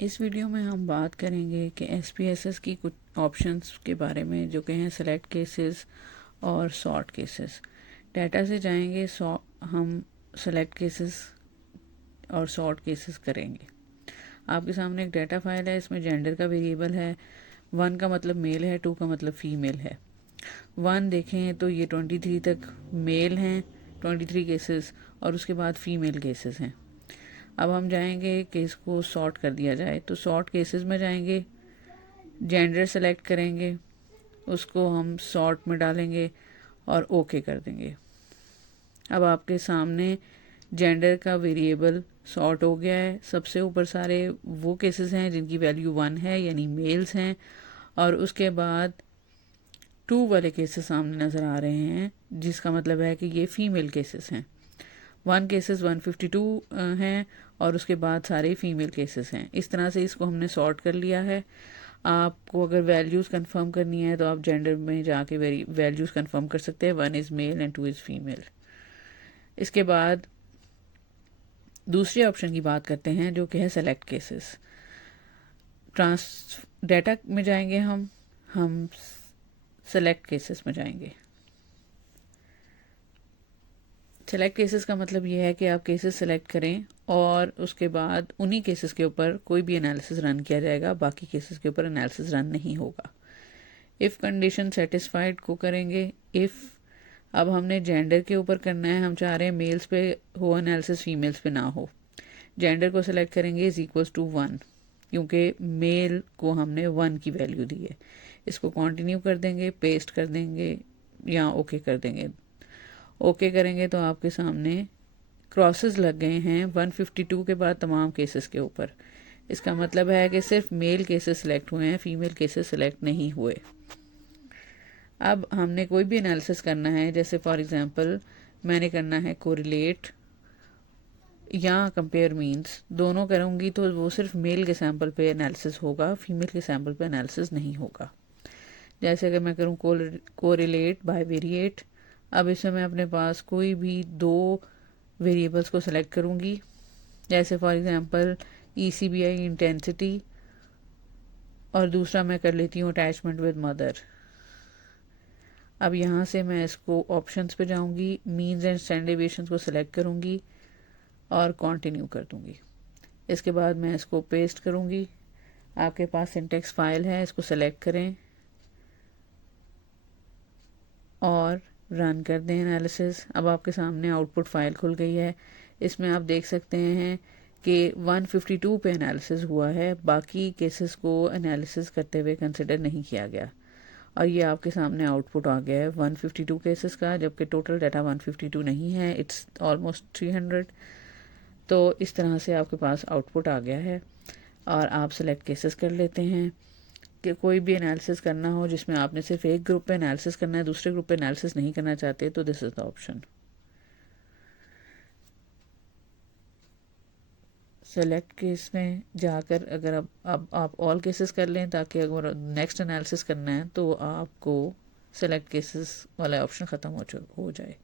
इस वीडियो में हम बात करेंगे कि SPSS की कुछ ऑप्शंस के बारे में जो कि हैं सेलेक्ट केसेस और सॉर्ट केसेस। डाटा से जाएंगे हम सेलेक्ट केसेस और सॉर्ट केसेस करेंगे। आपके सामने एक डाटा फाइल है, इसमें जेंडर का वेरिएबल है, 1 का मतलब मेल है, 2 का मतलब फीमेल है। 1 देखें तो ये 23 तक मेल हैं 23 केसेस, और उसके बाद फीमेल केसेस हैं। अब हम जाएंगे केस को सॉर्ट कर दिया जाए, तो सॉर्ट केसेस में जाएंगे, जेंडर सेलेक्ट करेंगे, उसको हम सॉर्ट में डालेंगे और ओके कर देंगे। अब आपके सामने जेंडर का वेरिएबल सॉर्ट हो गया है। सबसे ऊपर सारे वो केसेस हैं जिनकी वैल्यू 1 है, यानी मेल्स हैं, और उसके बाद 2 वाले केसेस सामने नज़र आ रहे हैं, जिसका मतलब है कि ये फीमेल केसेस हैं। 1 केसेस 152 हैं, और उसके बाद सारे फीमेल केसेस हैं। इस तरह से इसको हमने सॉर्ट कर लिया है। आपको अगर वैल्यूज़ कंफर्म करनी है तो आप जेंडर में जाके वैल्यूज़ कंफर्म कर सकते हैं, 1 is male and 2 is female. इसके बाद दूसरे ऑप्शन की बात करते हैं जो कि है सेलेक्ट केसेस। ट्रांस डाटा में जाएंगे, हम सेलेक्ट केसेस में जाएंगे। सेलेक्ट केसेस का मतलब ये है कि आप केसेस सेलेक्ट करें और उसके बाद उन्हीं केसेस के ऊपर कोई भी एनालिसिस रन किया जाएगा, बाकी केसेस के ऊपर एनालिसिस रन नहीं होगा। इफ़ कंडीशन सेटिस्फाइड को करेंगे। इफ़ अब हमने जेंडर के ऊपर करना है, हम चाह रहे हैं मेल्स पे हो एनालिसिस, फीमेल्स पे ना हो। जेंडर को सिलेक्ट करेंगे इज इक्वल्स टू 1, क्योंकि मेल को हमने 1 की वैल्यू दी है। इसको कंटिन्यू कर देंगे, पेस्ट कर देंगे या ओके कर देंगे। ओके करेंगे तो आपके सामने क्रॉसेस लग गए हैं 152 के बाद तमाम केसेस के ऊपर। इसका मतलब है कि सिर्फ मेल केसेस सिलेक्ट हुए हैं, फीमेल केसेस सिलेक्ट नहीं हुए। अब हमने कोई भी एनालिसिस करना है, जैसे फॉर एग्जांपल मैंने करना है कोरिलेट या कंपेयर मीन्स, दोनों करूँगी तो वो सिर्फ मेल के सैंपल पे एनालिसिस होगा, फीमेल के सैंपल पे एनालिसिस नहीं होगा। जैसे अगर मैं करूँ कोरिलेट बाय वेरिएट, अब इसमें मैं अपने पास कोई भी 2 वेरिएबल्स को सिलेक्ट करूँगी, जैसे फॉर एग्जांपल ECBI इंटेंसिटी, और दूसरा मैं कर लेती हूँ अटैचमेंट विद मदर। अब यहाँ से मैं इसको ऑप्शंस पे जाऊँगी, मीन्स एंड स्टैंडर्ड डेविएशंस को सिलेक्ट करूँगी और कंटिन्यू कर दूँगी। इसके बाद मैं इसको पेस्ट करूँगी। आपके पास सिंटेक्स फाइल है, इसको सेलेक्ट करें और रन कर दें एनालिसिस। अब आपके सामने आउटपुट फाइल खुल गई है। इसमें आप देख सकते हैं कि 152 पे एनालिसिस हुआ है, बाकी केसेस को एनालिसिस करते हुए कंसिडर नहीं किया गया, और ये आपके सामने आउटपुट आ गया है 152 केसेस का, जबकि टोटल डाटा 152 नहीं है, इट्स ऑलमोस्ट 300। तो इस तरह से आपके पास आउटपुट आ गया है, और आप सेलेक्ट केसेस कर लेते हैं कि कोई भी एनालिसिस करना हो जिसमें आपने सिर्फ एक ग्रुप पे एनालिसिस करना है, दूसरे ग्रुप पे एनालिसिस नहीं करना चाहते, तो this is the option. Select case में जाकर अगर अब आप ऑल केसेस कर लें, ताकि अगर नेक्स्ट एनालिसिस करना है तो आपको सेलेक्ट केसेस वाला ऑप्शन ख़त्म हो जाए।